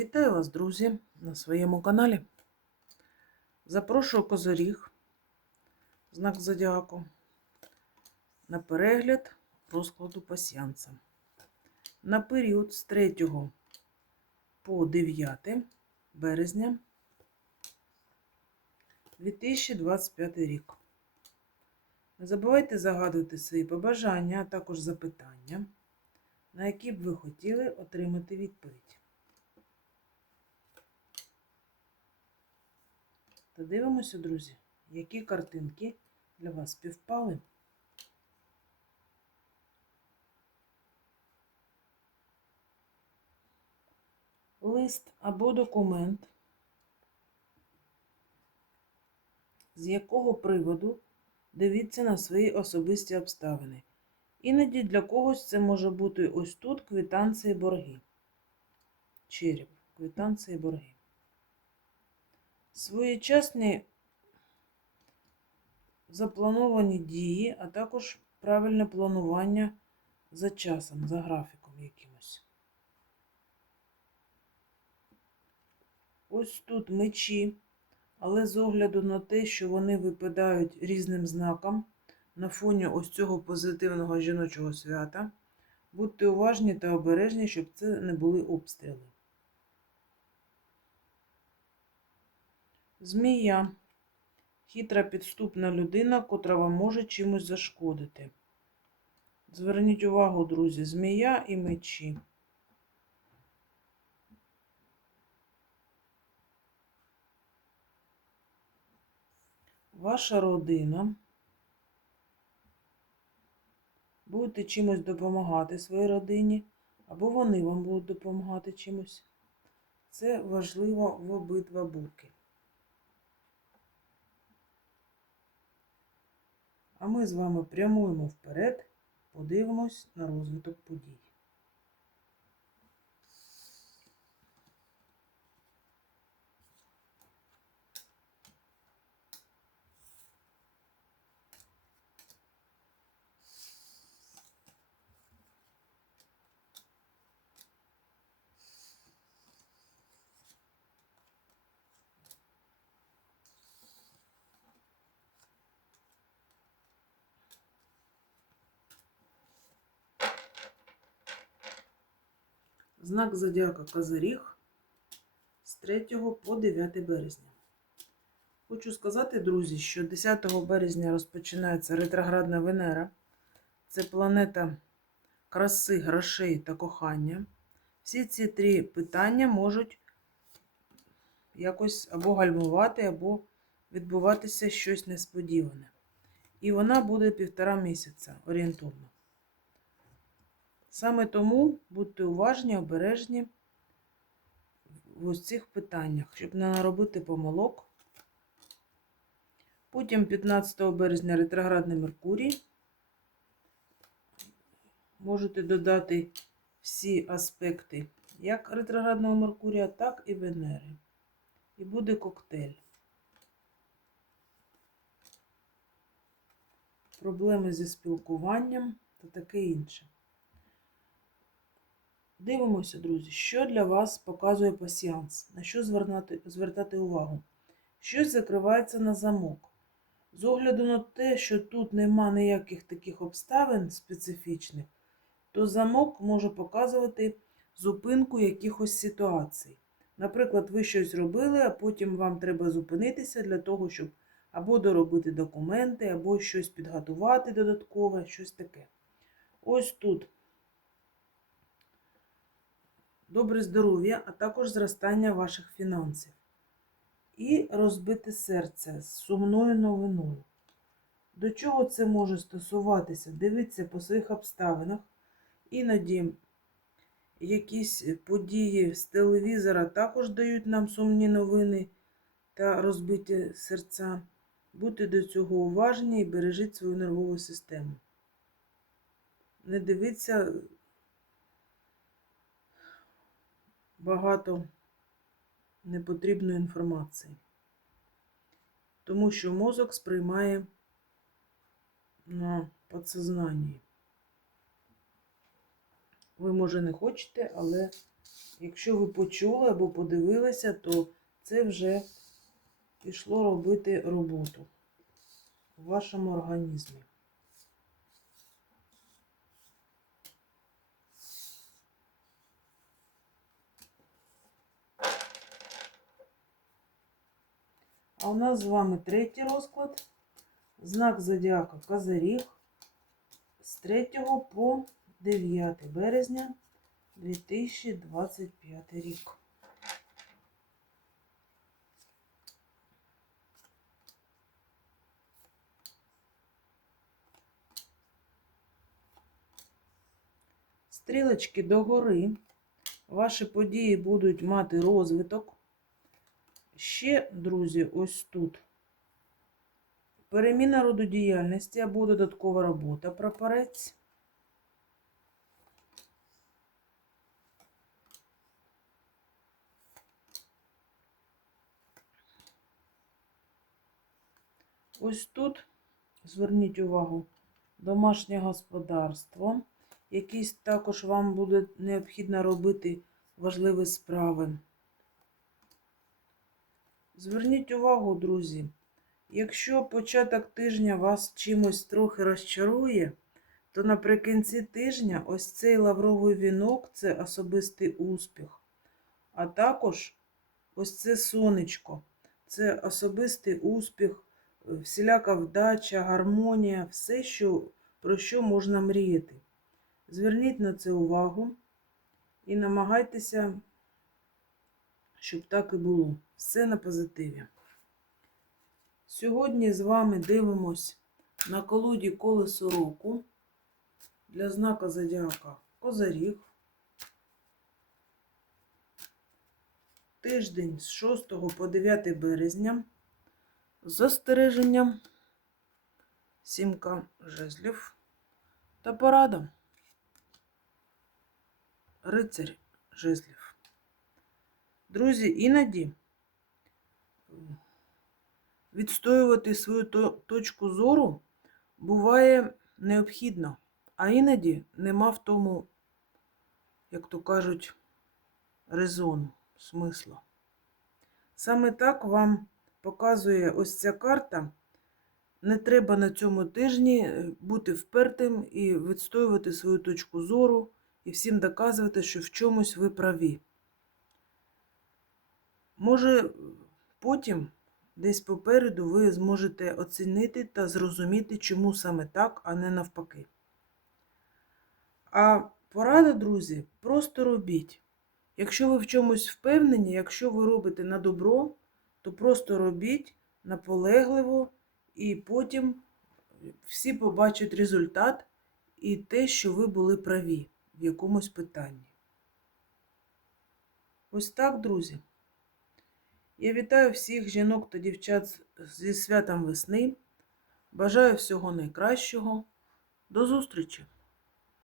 Вітаю вас, друзі, на своєму каналі. Запрошую козоріг, знак зодіаку, на перегляд розкладу пасіянса. На період з 3 по 9 березня 2025 рік. Не забувайте загадувати свої побажання, а також запитання, на які б ви хотіли отримати відповідь. Та дивимося, друзі, які картинки для вас співпали. Лист або документ, з якого приводу дивіться на свої особисті обставини. Іноді для когось це може бути ось тут квитанції борги. Череп, квитанції борги своєчасні заплановані дії, а також правильне планування за часом, за графіком якимось. Ось тут мечі, але з огляду на те, що вони випадають різним знаком на фоні ось цього позитивного жіночого свята, будьте уважні та обережні, щоб це не були обстріли. Змія. Хитра підступна людина, котра вам може чимось зашкодити. Зверніть увагу, друзі, змія і мечі. Ваша родина. Будете чимось допомагати своїй родині, або вони вам будуть допомагати чимось. Це важливо в обидва боки. А ми з вами прямуємо вперед, подивимось на розвиток подій. Знак зодіака Козиріг з 3 по 9 березня. Хочу сказати, друзі, що 10 березня розпочинається ретроградна Венера. Це планета краси, грошей та кохання. Всі ці три питання можуть якось або гальмувати, або відбуватися щось несподіване. І вона буде півтора місяця орієнтовно. Саме тому будьте уважні, обережні в ось цих питаннях, щоб не наробити помилок. Потім 15 березня ретроградний Меркурій. Можете додати всі аспекти як ретроградного Меркурія, так і Венери. І буде коктейль. Проблеми зі спілкуванням та таке інше. Дивимося, друзі, що для вас показує пасіанс, на що звертати, звертати увагу. Щось закривається на замок. З огляду на те, що тут нема ніяких таких обставин специфічних, то замок може показувати зупинку якихось ситуацій. Наприклад, ви щось робили, а потім вам треба зупинитися для того, щоб або доробити документи, або щось підготувати додаткове, щось таке. Ось тут добре здоров'я, а також зростання ваших фінансів. І розбите серце з сумною новиною. До чого це може стосуватися? Дивіться по своїх обставинах. Іноді якісь події з телевізора також дають нам сумні новини та розбиті серця. Будьте до цього уважні і бережіть свою нервову систему. Не дивіться багато непотрібної інформації, тому що мозок сприймає на підсознанні. Ви, може, не хочете, але Якщо ви почули або подивилися, то це вже пішло робити роботу в вашому організмі. А у нас з вами третій розклад. Знак зодіака Козиріг з 3 по 9 березня 2025 рік. Стрілочки догори. Ваші події будуть мати розвиток. Ще, друзі, ось тут. Переміна роду діяльності або додаткова робота прапорець. Ось тут, зверніть увагу, домашнє господарство. Якісь також вам буде необхідно робити важливі справи. Зверніть увагу, друзі, якщо початок тижня вас чимось трохи розчарує, то наприкінці тижня ось цей лавровий вінок це особистий успіх. А також ось це сонечко, це особистий успіх, всіляка вдача, гармонія, все, що, про що можна мріяти. Зверніть на це увагу і намагайтеся, щоб так і було. Все на позитиві. Сьогодні з вами дивимось на колоді колесо року для знака зодіака Козаріг. Тиждень з 6 по 9 березня. З застереженням сімка жезлів та порада. Рицарь жезлів. Друзі, іноді відстоювати свою точку зору буває необхідно, а іноді нема в тому, як то кажуть, резону, смисла. Саме так вам показує ось ця карта. Не треба на цьому тижні бути впертим і відстоювати свою точку зору і всім доказувати, що в чомусь ви праві. Може, потім, десь попереду, ви зможете оцінити та зрозуміти, чому саме так, а не навпаки. А порада, друзі, просто робіть. Якщо ви в чомусь впевнені, якщо ви робите на добро, то просто робіть наполегливо, і потім всі побачать результат і те, що ви були праві в якомусь питанні. Ось так, друзі. Я вітаю всіх жінок та дівчат зі святом весни. Бажаю всього найкращого. До зустрічі!